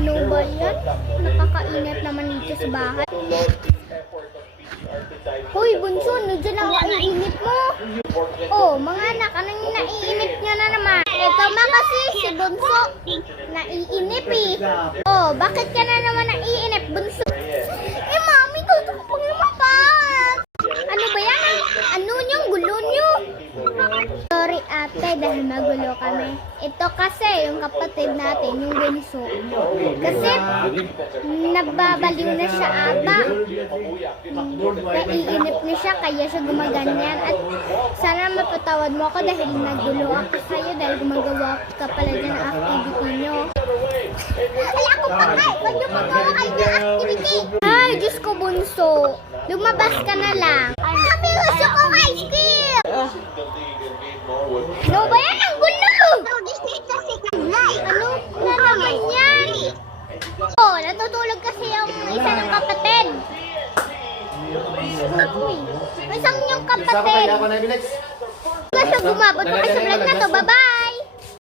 Ano ba yan? Nakakainit naman dito sa bahay. Hoy, Bunso, nandiyan lang ang init mo. Oh, mga anak, anong naiinip nyo na naman? Ito ma kasi si Bunso, naiinip eh. Oh, bakit ka na naman naiinip, Bunso? Eh, mami, gusto ko pang lumabas. Ano ba yan? Ano yung gulo nyo? Sorry ate, dahil magulo kami. Ito kasi yung kapatid natin, yung Bunso. Kasi nagbabaliw na siya ata. Naiinip na siya, kaya siya gumaganyan. At sana mapatawad mo ako dahil nagulo ako sa'yo dahil gumagawa ka pala dyan ng activity nyo. Ay, ako pa nga! Huwag niyo magawa kayo ng activity! Ay, Diyos ko, Bunso. Lumabas ka na lang. Mami, gusto ko ice cream! Ano ba yan? Ang gulo! Ano na naman yan? Oh, natutulog kasi yung isa ng kapatid. Uy, isang yung kapatid. Gusto gumabot mo kayo sa vlog na to. Bye-bye!